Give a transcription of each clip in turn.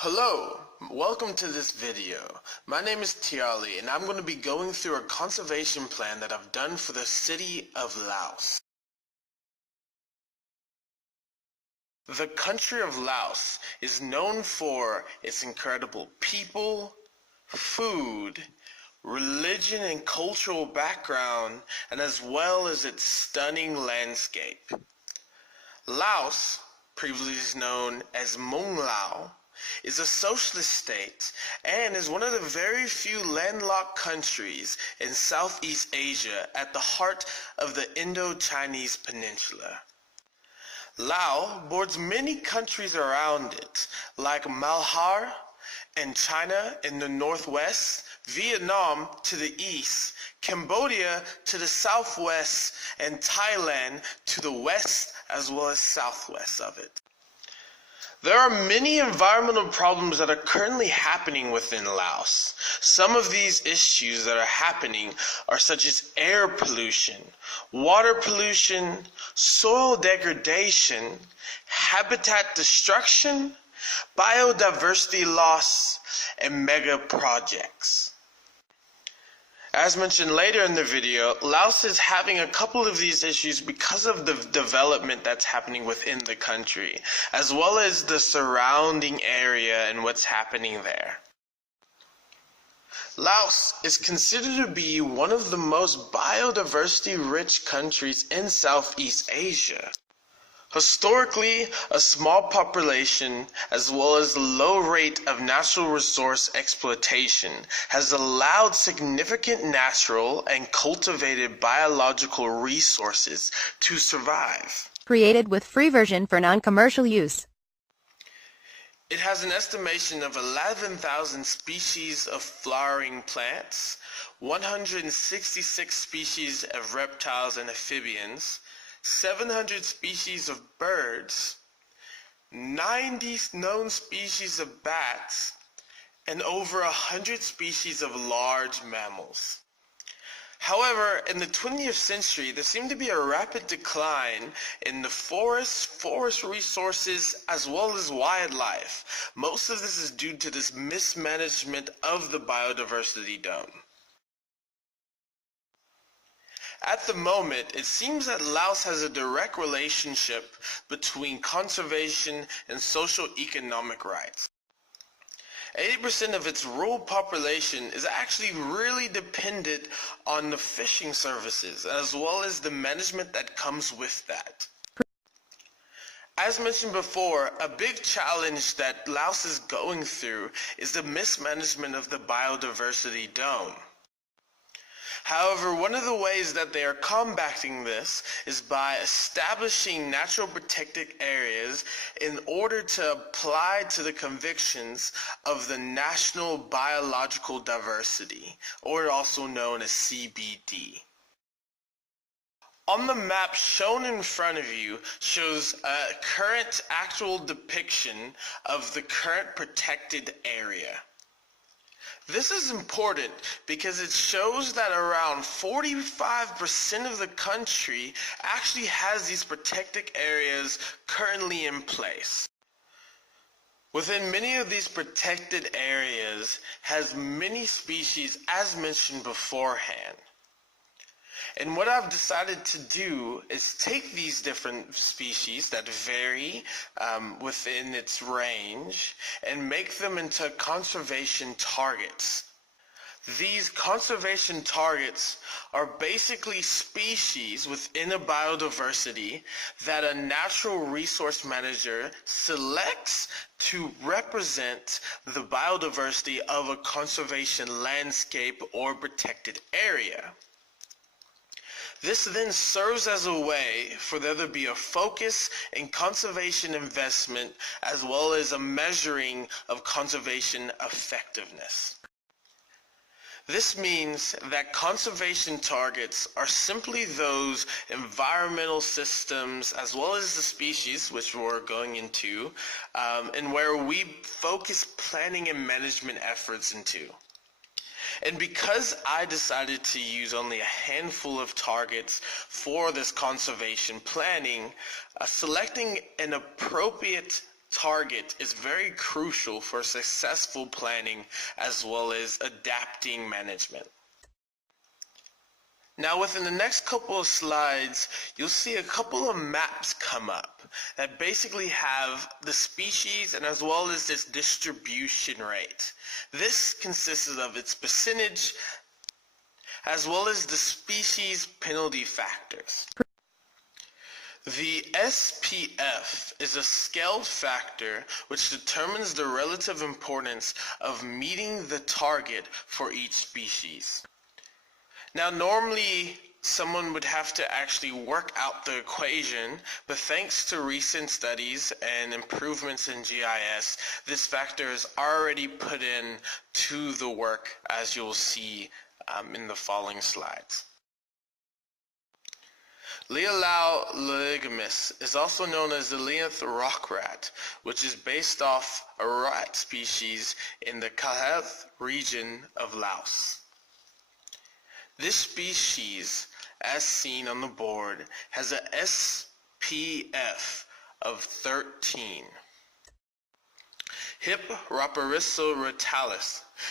Hello, welcome to this video. My name is Tuyali and I'm going to be going through a conservation plan that I've done for the city of Laos. The country of Laos is known for its incredible people, food, religion and cultural background, and as well as its stunning landscape. Laos, previously known as Mông Lao, is a socialist state and is one of the very few landlocked countries in Southeast Asia at the heart of the Indo-Chinese peninsula. Laos borders many countries around it, like Malhar and China in the northwest, Vietnam to the east, Cambodia to the southwest, and Thailand to the west as well as southwest of it. There are many environmental problems that are currently happening within Laos. Some of these issues that are happening are such as air pollution, water pollution, soil degradation, habitat destruction, biodiversity loss, and mega projects. As mentioned later in the video, Laos is having a couple of these issues because of the development that's happening within the country, as well as the surrounding area and what's happening there. Laos is considered to be one of the most biodiversity-rich countries in Southeast Asia. Historically, a small population as well as a low rate of natural resource exploitation has allowed significant natural and cultivated biological resources to survive. Created with free version for non-commercial use. It has an estimation of 11,000 species of flowering plants, 166 species of reptiles and amphibians, 700 species of birds, 90 known species of bats, and over 100 species of large mammals. However, in the 20th century, there seemed to be a rapid decline in the forest resources, as well as wildlife. Most of this is due to this mismanagement of the biodiversity dome. At the moment, it seems that Laos has a direct relationship between conservation and socio-economic rights. 80% of its rural population is actually really dependent on the fishing services, as well as the management that comes with that. As mentioned before, a big challenge that Laos is going through is the mismanagement of the biodiversity dome. However, one of the ways that they are combating this is by establishing natural protected areas in order to apply to the convictions of the National Biological Diversity, or also known as CBD. On the map shown in front of you shows a current actual depiction of the current protected area. This is important because it shows that around 45% of the country actually has these protected areas currently in place. Within many of these protected areas has many species as mentioned beforehand. And what I've decided to do is take these different species that vary within its range and make them into conservation targets. These conservation targets are basically species within a biodiversity that a natural resource manager selects to represent the biodiversity of a conservation landscape or protected area. This then serves as a way for there to be a focus in conservation investment as well as a measuring of conservation effectiveness. This means that conservation targets are simply those environmental systems as well as the species, which we're going into, and where we focus planning and management efforts into. And because I decided to use only a handful of targets for this conservation planning, selecting an appropriate target is very crucial for successful planning as well as adapting management. Now within the next couple of slides, you'll see a couple of maps come up that basically have the species and as well as this distribution rate. This consists of its percentage as well as the species penalty factors. The SPF is a scaled factor which determines the relative importance of meeting the target for each species. Now normally someone would have to actually work out the equation, but thanks to recent studies and improvements in GIS, this factor is already put in to the work, as you'll see in the following slides. Leolau ligamus is also known as the Leonth rock rat, which is based off a rat species in the Qarbon region of Laos. This species, as seen on the board, has a SPF of 13. Rhipropteris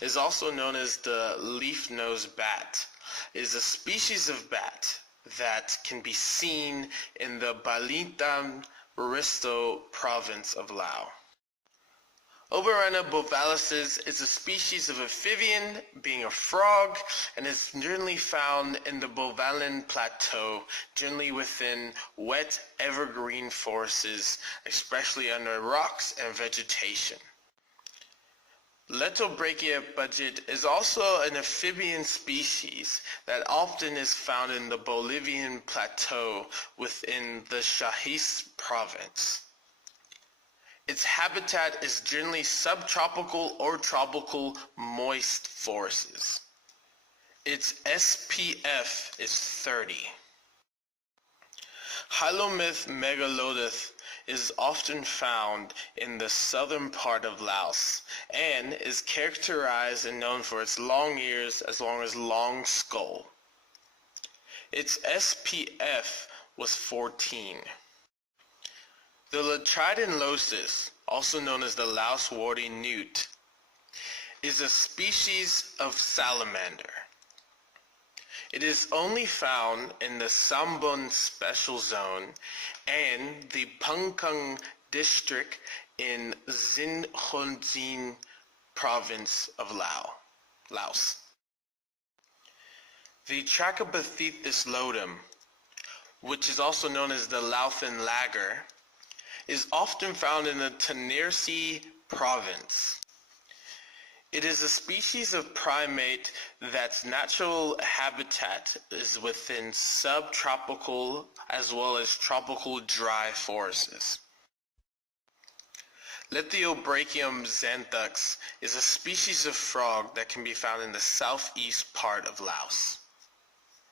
is also known as the leaf-nosed bat. It is a species of bat that can be seen in the Balitan Risto province of Laos. Oberana bovalis is a species of amphibian, being a frog, and is generally found in the Bovalan Plateau, generally within wet evergreen forests, especially under rocks and vegetation. Letobrachia budget is also an amphibian species that often is found in the Bolivian Plateau within the Chahis province. Its habitat is generally subtropical or tropical moist forests. Its SPF is 30. Hylomyth megalodith is often found in the southern part of Laos and is characterized and known for its long ears as well as long skull. Its SPF was 14. The Latridonlosis, also known as the Laos warty newt, is a species of salamander. It is only found in the Sambon Special Zone and the Pangkang district in Xinhondzin province of Laos. The Trachypithecus lodum, which is also known as the Laothan lagger, is often found in the Tenures province. It is a species of primate that's natural habitat is within subtropical as well as tropical dry forests. Lithobrachium xanthux is a species of frog that can be found in the southeast part of Laos.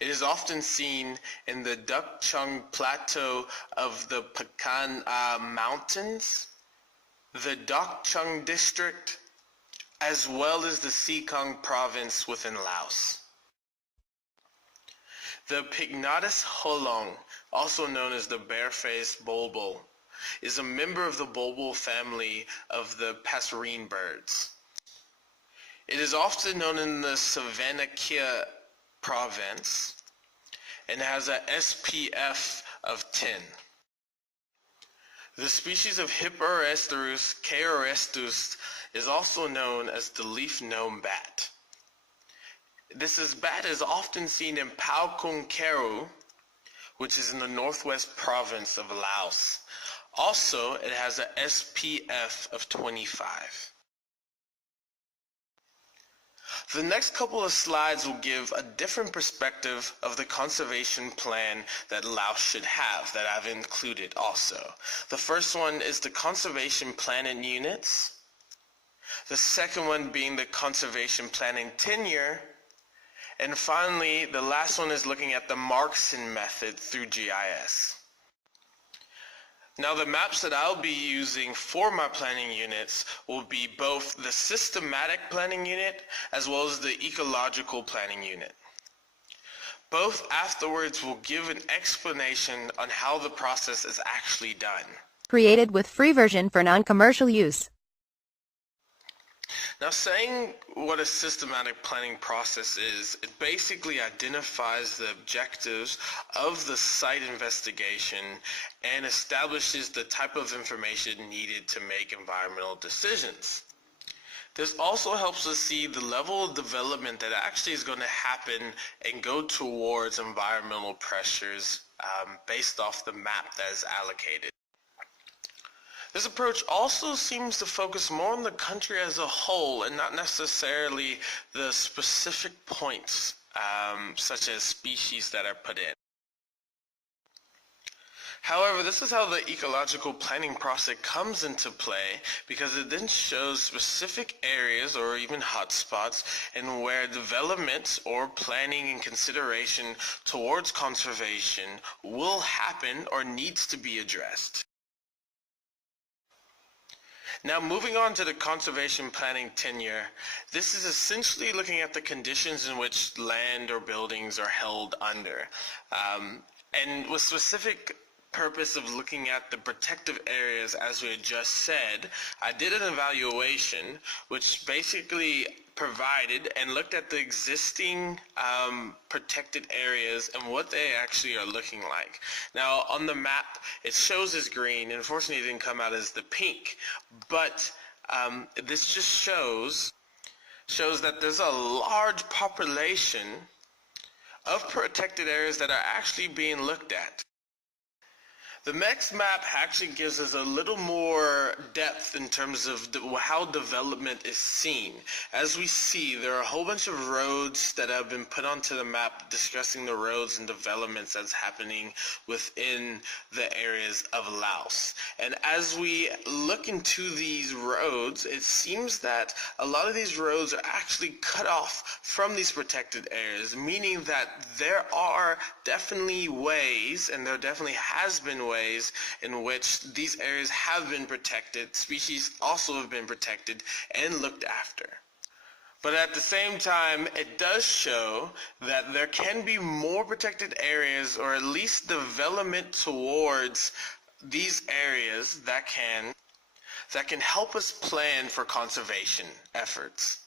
It is often seen in the Dukchung Plateau of the Pakan Mountains, the Dukchung district, as well as the Sekong province within Laos. The Pycnotis holong, also known as the bare-faced bulbul, is a member of the bulbul family of the passerine birds. It is often known in the Savannakea province and has a SPF of 10. The species of Hipporestus caerestus is also known as the leaf-gnome bat. This bat is often seen in Paukung Keru, which is in the northwest province of Laos. Also, it has a SPF of 25. The next couple of slides will give a different perspective of the conservation plan that Laos should have, that I've included also. The first one is the conservation planning units. The second one being the conservation planning tenure. And finally, the last one is looking at the MARXM method through GIS. Now the maps that I'll be using for my planning units will be both the systematic planning unit as well as the ecological planning unit. Both afterwards will give an explanation on how the process is actually done. Created with free version for non-commercial use. Now, saying what a systematic planning process is, it basically identifies the objectives of the site investigation and establishes the type of information needed to make environmental decisions. This also helps us see the level of development that actually is going to happen and go towards environmental pressures based off the map that is allocated. This approach also seems to focus more on the country as a whole and not necessarily the specific points, such as species that are put in. However, this is how the ecological planning process comes into play, because it then shows specific areas or even hotspots and where development or planning and consideration towards conservation will happen or needs to be addressed. Now, moving on to the conservation planning tenure, this is essentially looking at the conditions in which land or buildings are held under, and with specific purpose of looking at the protective areas. As we had just said, I did an evaluation which basically provided and looked at the existing protected areas and what they actually are looking like. Now, on the map it shows as green, and unfortunately it didn't come out as the pink, but this just shows that there's a large population of protected areas that are actually being looked at. The next map actually gives us a little more depth in terms of how development is seen. As we see, there are a whole bunch of roads that have been put onto the map discussing the roads and developments that's happening within the areas of Laos. And as we look into these roads, it seems that a lot of these roads are actually cut off from these protected areas, meaning that there are definitely ways, and there definitely has been ways in which these areas have been protected, species also have been protected and looked after. But at the same time, it does show that there can be more protected areas, or at least development towards these areas that can help us plan for conservation efforts.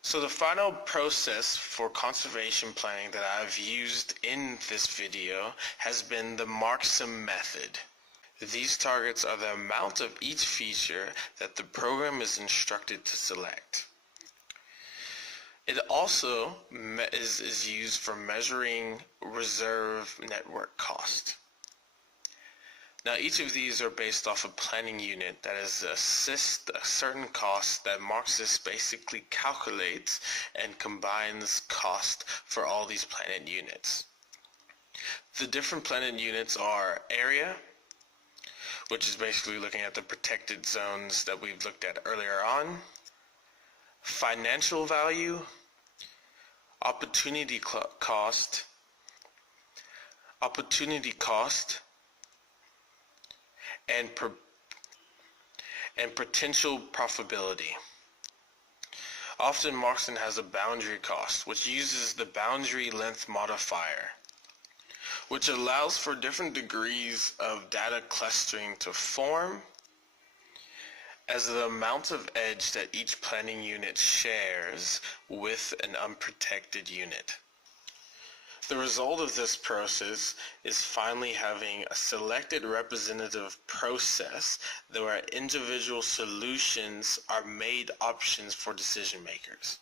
So the final process for conservation planning that I've used in this video has been the MARXM method. These targets are the amount of each feature that the program is instructed to select. It also is used for measuring reserve network cost. Now, each of these are based off a planning unit that is a certain cost that MARXM basically calculates and combines cost for all these planet units. The different planet units are area, which is basically looking at the protected zones that we've looked at earlier on, financial value, opportunity cost, and potential profitability. Often MARXM has a boundary cost, which uses the boundary length modifier, which allows for different degrees of data clustering to form as the amount of edge that each planning unit shares with an unprotected unit. The result of this process is finally having a selected representative process where individual solutions are made options for decision makers.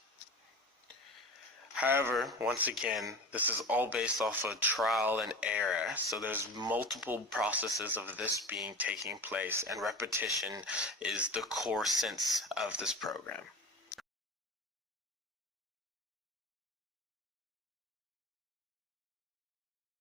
However, once again, this is all based off of trial and error, so there's multiple processes of this taking place, and repetition is the core sense of this program.